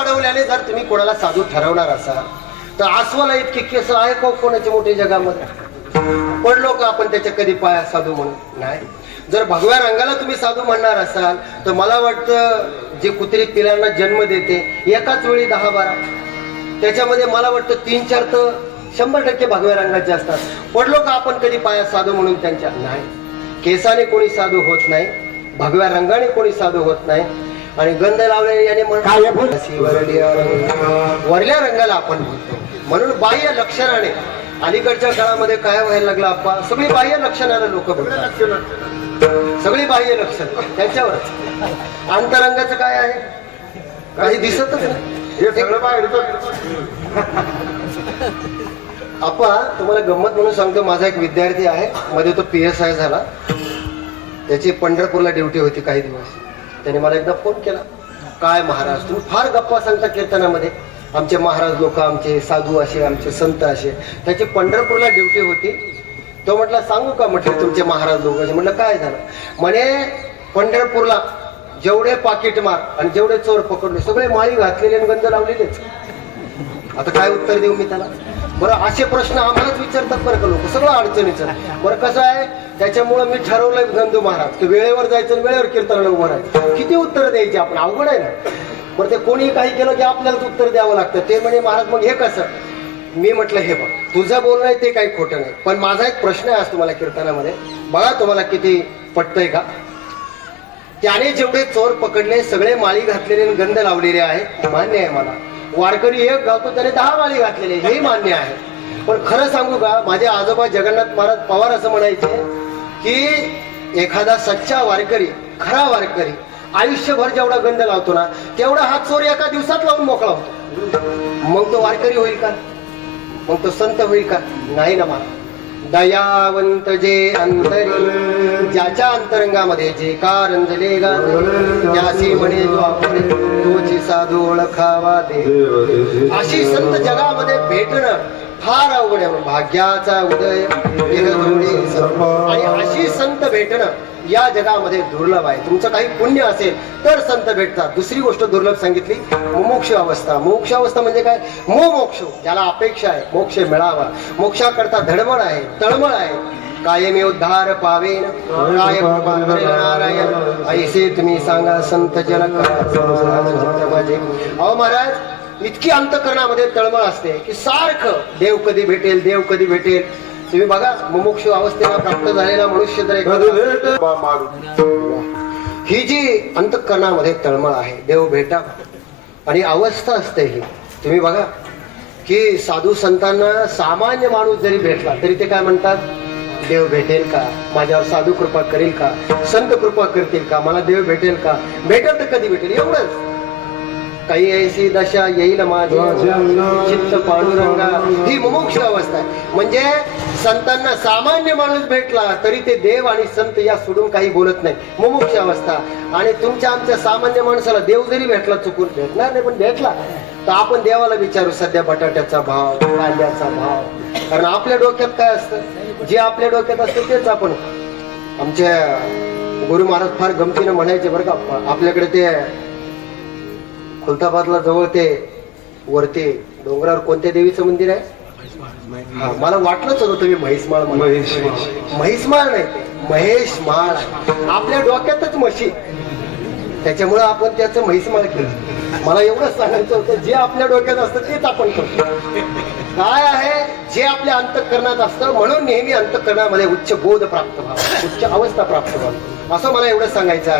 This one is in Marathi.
वाढवल्याने जर तुम्ही कोणाला साधू ठरवणार असाल तर आसवाला इतके केस आहे का कोणाचे मोठे जगामध्ये? पडलो का आपण त्याच्या कधी पाया साधू म्हणून नाही. जर भगव्या रंगाला तुम्ही साधू म्हणणार असाल तर मला वाटतं जे कुत्री पिलांना जन्म देते एकाच वेळी दहा बारा. त्याच्यामध्ये मला वाटतं तीन चार तर शंभर टक्के भगव्या रंगाचे असतात. पडलो का आपण कधी पाया साधू म्हणून त्यांच्या नाही. केसाने कोणी साधू होत नाही. भगव्या रंगाने कोणी साधू होत नाही. आणि गंध लावल्याने याने वरल्या रंग- वरल्या रंगाला आपण बोलतो म्हणून बाह्य लक्षणाने अलीकडच्या काळामध्ये काय व्हायला लागलं आप्पा सगळी बाह्य लक्षणाने लोक सगळी बाह्य लक्षण. त्यांच्यावरच. अंतरंगाचं काय आहे? काही दिसतच नाही. हे आपा तुम्हाला गंमत म्हणून सांगतो माझा एक विद्यार्थी आहे मध्ये तो पी एस आय झाला. त्याची पंढरपूरला ड्युटी होती काही दिवस. त्याने मला एकदा फोन केला. काय महाराज तुम्ही फार गप्पा सांगता कीर्तनामध्ये. आमचे महाराज लोक आमचे साधू असे आमचे संत असे. त्याची पंढरपूरला ड्युटी होती. तो म्हटला सांगू का म्हटलं तुमचे महाराज लोक असे? म्हटलं काय झालं? म्हणे पंढरपूरला जेवढे पाकिट मार आणि जेवढे चोर पकडले सगळे माळी घातलेले आणि गंध लावलेलेच. आता काय उत्तर देऊ मी त्याला? बरं असे प्रश्न आम्हालाच विचारतात बरं का लोक. सगळं अडचणीचं. बरं कसं आहे? त्याच्यामुळं मी ठरवलंय गंधू महाराज की वेळेवर जायचं आणि वेळेवर कीर्तनाला उभं राहायचं. किती उत्तर द्यायची आपण? अवघड आहे ना? बरं ते कोणी काही केलं की आपल्यालाच उत्तर द्यावं लागतं. ते म्हणे महाराज मग हे कसं? मी म्हटलं हे बघ तुझं बोलणं आहे ते काही खोटं नाही. पण माझा एक प्रश्न आहे आज तुम्हाला कीर्तनामध्ये. बघा तुम्हाला किती पटतंय का? त्याने जेवढे चोर पकडले सगळे माळी घातलेले गंध लावलेले आहे. मान्य आहे मला. वारकरी एक गावतो त्याने दहा माळी घातलेले हे मान्य आहे. पण खरं सांगू का माझे आजोबा जगन्नाथ महाराज पवार असं म्हणायचे की एखादा सच्चा वारकरी खरा वारकरी आयुष्यभर जेवढा गंध लावतो ना तेवढा हा चोर एका दिवसात लावून मोकळा होतो. मग तो वारकरी होईल का? मग तो संत होईल का? नाही ना मला दयावंत जे अंतरी ज्याच्या अंतरंगामध्ये जे कारंजले गाते त्यासी म्हणे तो आपण साधू ओळखावा देव अशी संत जगामध्ये भेटणं फार अवघड आहे. भाग्याचा उदय आणि अशी संत भेटणं या जगामध्ये दुर्लभ आहे. तुमचं काही पुण्य असेल तर संत भेटतात. दुसरी गोष्ट दुर्लभ सांगितली मोक्ष अवस्था. मोक्ष अवस्था म्हणजे काय? मो मोक्ष ज्याला अपेक्षा आहे मोक्ष मिळावा. मोक्षाकरता धडमळ आहे तळमळ आहे. कायमी उद्धार पावेन काय नारायण ऐसे तुम्ही सांगा संत जनक माझे अहो महाराज इतकी अंतकरणामध्ये तळमळ असते की सारखं देव कधी भेटेल देव कधी भेटेल. तुम्ही बघा मुमुक्ष अवस्थेला प्राप्त झालेला मनुष्य तर ही जी अंतकरणामध्ये तळमळ आहे देव भेटा. आणि अवस्था असते ही. तुम्ही बघा की साधू संतांना सामान्य माणूस जरी भेटला तरी ते काय म्हणतात? देव भेटेल का? माझ्यावर साधू कृपा करेल का? संत कृपा करतील का? मला देव भेटेल का? भेटेल तर कधी भेटेल? एवढंच. काही ऐशी दशा येईल माझी. चित्त पांडुरंगा. ही मुमुक्ष अवस्था आहे. म्हणजे संतांना सामान्य माणूस भेटला तरी ते देव आणि संत या सोडून काही बोलत नाही. मुमुक्ष अवस्था. आणि तुमच्या आमच्या सामान्य माणसाला देव जरी भेटला चुकून. भेटणार नाही पण भेटला. तर आपण देवाला विचारू सध्या बटाट्याचा भाव कांद्याचा भाव. कारण आपल्या डोक्यात काय असतं? जे आपल्या डोक्यात असतं तेच आपण आमच्या गुरु महाराज फार गमतीनं म्हणायचे बरं का आपल्याकडे ते खुलताबादला जवळ ते वरती डोंगरावर कोणत्या देवीचं मंदिर आहे? हा मला वाटलंच होतं तुम्ही म्हैसमाळ. म्हैसमाळ. नाही ते महेश माळ. आपल्या डोक्यातच म्हशी. त्याच्यामुळं आपण त्याचं म्हैसमाळ केलं. मला एवढंच सांगायचं होतं जे आपल्या डोक्यात असतं तेच आपण करतो. काय आहे? जे आपल्या अंतकरणात असतं म्हणून नेहमी अंतकरणामध्ये उच्च बोध प्राप्त व्हावा उच्च अवस्था प्राप्त व्हावी. असं मला एवढंच सांगायचं आहे.